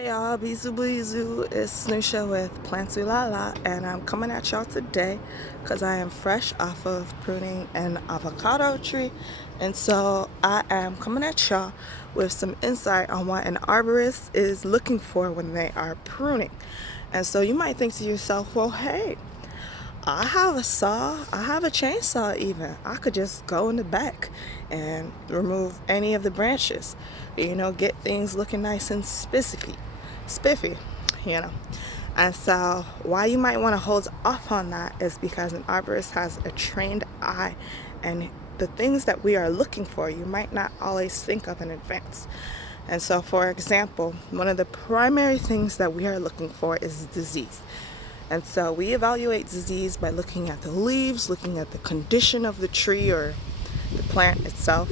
Hey y'all, bisou, it's Snusha with Plantu Lala, and I'm coming at y'all today because I am fresh off of pruning an avocado tree, and so I am coming at y'all with some insight on what an arborist is looking for when they are pruning. And so you might think to yourself, well, hey, I have a saw, I have a chainsaw even. I could just go in the back and remove any of the branches, get things looking nice and spiffy, And so why you might want to hold off on that is because an arborist has a trained eye, and the things that we are looking for, you might not always think of in advance. And so, for example, one of the primary things that we are looking for is disease. And so we evaluate disease by looking at the leaves, looking at the condition of the tree or the plant itself,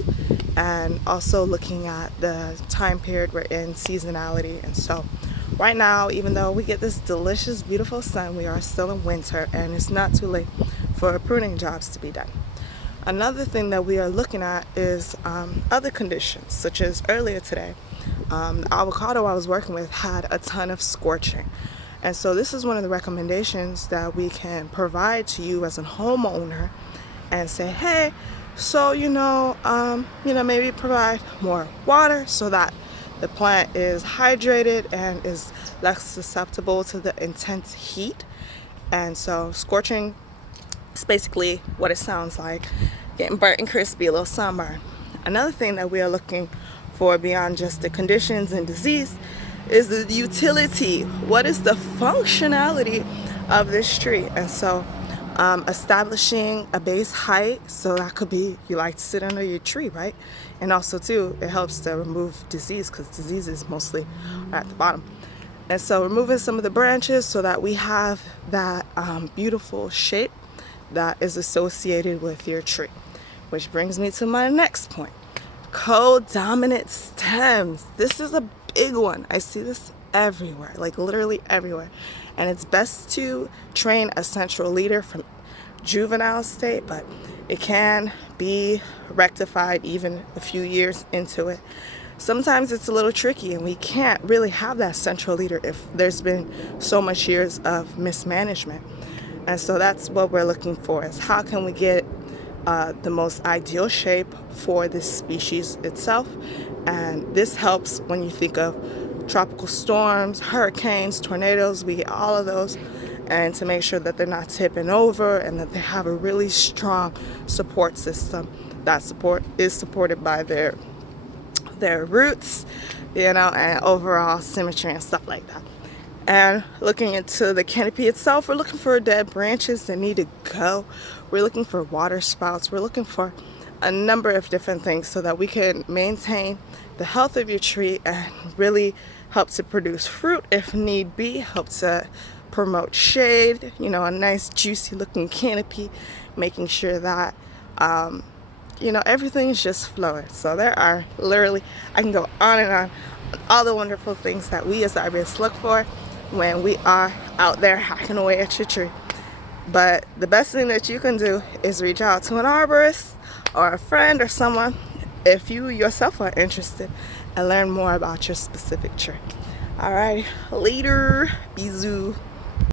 and also looking at the time period we're in, seasonality. And so right now, even though we get this delicious, beautiful sun, we are still in winter, and it's not too late for pruning jobs to be done. Another thing that we are looking at is other conditions, such as earlier today, the avocado I was working with had a ton of scorching. And so this is one of the recommendations that we can provide to you as a homeowner and say, hey, so maybe provide more water so that the plant is hydrated and is less susceptible to the intense heat. And so scorching is basically what it sounds like, getting burnt and crispy, a little sunburn. Another thing that we are looking for beyond just the conditions and disease is the utility. What is the functionality of this tree? And so establishing a base height, so that could be you like to sit under your tree, right? And also too, it helps to remove disease because disease is mostly at the bottom. And so removing some of the branches so that we have that beautiful shape that is associated with your tree. Which brings me to my next point. Codominant stems. This is a big one. I see this everywhere, like literally everywhere. And it's best to train a central leader from juvenile state, but it can be rectified even a few years into it. Sometimes it's a little tricky, and we can't really have that central leader if there's been so much years of mismanagement. And so that's what we're looking for, is how can we get the most ideal shape for this species itself. And this helps when you think of tropical storms, hurricanes, tornadoes. We get all of those, and to make sure that they're not tipping over and that they have a really strong support system. That support is supported by their roots, and overall symmetry and stuff like that. And looking into the canopy itself, we're looking for dead branches that need to go. We're looking for water spouts. We're looking for a number of different things so that we can maintain the health of your tree and really help to produce fruit if need be, help to promote shade, a nice juicy looking canopy, making sure that everything's just flowing. So there are literally, I can go on and on all the wonderful things that we as arborists look for when we are out there hacking away at your tree. But the best thing that you can do is reach out to an arborist or a friend or someone if you yourself are interested and learn more about your specific tree. Alright, later, bisou.